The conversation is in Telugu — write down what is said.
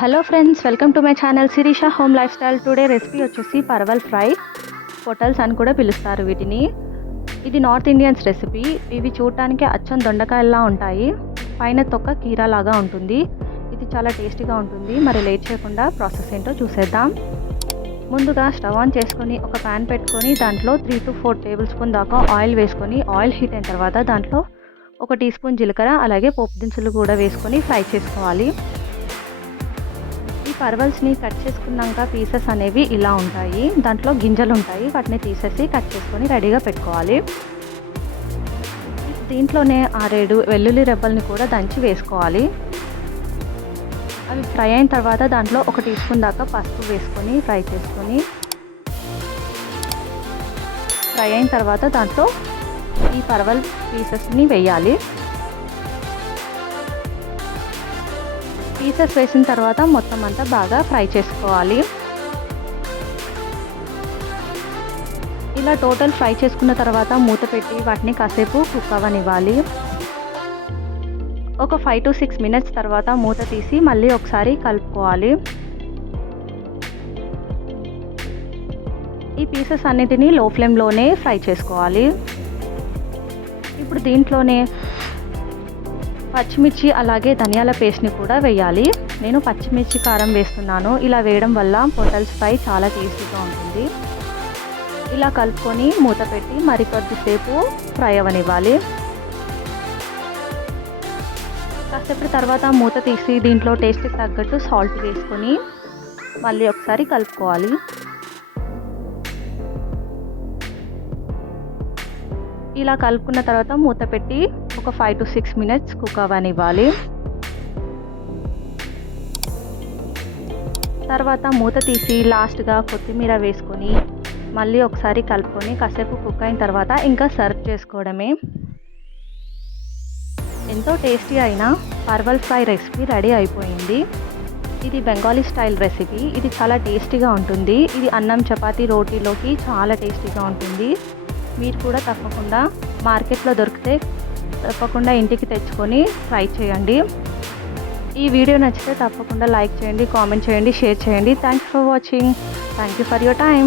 Hello friends welcome to my channel Sirisha home life style today recipe వచ్చేసి పర్వల్ ఫ్రై. పొటల్స్ అని కూడా పిలుస్తారు వీటిని. ఇది నార్త్ ఇండియన్స్ రెసిపీ ఇవి చూడటానికి అచ్చం దొండకాయల్లా ఉంటాయి. పైన తొక్క కీరాలాగా ఉంటుంది. ఇది చాలా టేస్టీగా ఉంటుంది. మరి లేట్ చేయకుండా ప్రాసెస్ ఏంటో చూసేద్దాం. ముందుగా స్టవ్ ఆన్ చేసుకొని ఒక ప్యాన్ పెట్టుకొని దాంట్లో three to four tablespoon దాకా ఆయిల్ వేసుకొని ఆయిల్ హీట్ అయిన తర్వాత దాంట్లో ఒక టీ స్పూన్ జీలకర్ర అలాగే పోపు దినుసులు కూడా వేసుకొని ఫ్రై చేసుకోవాలి. పర్వల్స్ని కట్ చేసుకున్నాక పీసెస్ అనేవి ఇలా ఉంటాయి. దాంట్లో గింజలు ఉంటాయి. వాటిని తీసేసి కట్ చేసుకొని రెడీగా పెట్టుకోవాలి. దీంట్లోనే ఆరేడు వెల్లుల్లి రెబ్బల్ని కూడా దంచి వేసుకోవాలి. అవి ఫ్రై అయిన తర్వాత దాంట్లో ఒక టీ స్పూన్ దాకా పసుపు వేసుకొని ఫ్రై చేసుకొని ఫ్రై అయిన తర్వాత దాంట్లో ఈ పర్వల్ పీసెస్ని వేయాలి. పీసెస్ వేసిన తర్వాత మొత్తం అంతా బాగా ఫ్రై చేసుకోవాలి. ఇలా టోటల్ ఫ్రై చేసుకున్న తర్వాత మూత పెట్టి వాటిని కాసేపు కుక్ అవ్వనివ్వాలి ఒక ఫైవ్ టు సిక్స్ మినిట్స్ తర్వాత మూత తీసి మళ్ళీ ఒకసారి కలుపుకోవాలి. ఈ పీసెస్ అన్నిటినీ లో ఫ్లేమ్లోనే ఫ్రై చేసుకోవాలి. ఇప్పుడు దీంట్లోనే పచ్చిమిర్చి అలాగే ధనియాల పేస్ట్ని కూడా వేయాలి. నేను పచ్చిమిర్చి కారం వేస్తున్నాను. ఇలా వేయడం వల్ల పొటల్స్ ఫ్రై చాలా టేస్టీగా ఉంటుంది. ఇలా కలుపుకొని మూత పెట్టి మరికొద్దిసేపు ఫ్రై అవ్వనివ్వాలి కాసేపటి తర్వాత మూత తీసి దీంట్లో టేస్ట్కి తగ్గట్టు సాల్ట్ వేసుకొని మళ్ళీ ఒకసారి కలుపుకోవాలి. ఇలా కలుపుకున్న తర్వాత మూత పెట్టి ఒక five to six minutes cook అవ్వనివ్వాలి తర్వాత మూత తీసి లాస్ట్గా కొత్తిమీర వేసుకొని మళ్ళీ ఒకసారి కలుపుకొని కాసేపు కుక్ అయిన తర్వాత ఇంకా సర్వ్ చేసుకోవడమే. ఎంతో టేస్టీ అయిన పర్వల్ ఫ్రై రెసిపీ రెడీ అయిపోయింది. ఇది బెంగాలీ స్టైల్ రెసిపీ ఇది చాలా టేస్టీగా ఉంటుంది. ఇది అన్నం చపాతీ రోటీలోకి చాలా టేస్టీగా ఉంటుంది. మీరు కూడా తప్పకుండా మార్కెట్లో దొరికితే తప్పకుండా ఇంటికి తెచ్చుకొని ట్రై చేయండి. ఈ వీడియో నచ్చితే తప్పకుండా లైక్ చేయండి కామెంట్ చేయండి షేర్ చేయండి. Thank for watching thank you for your time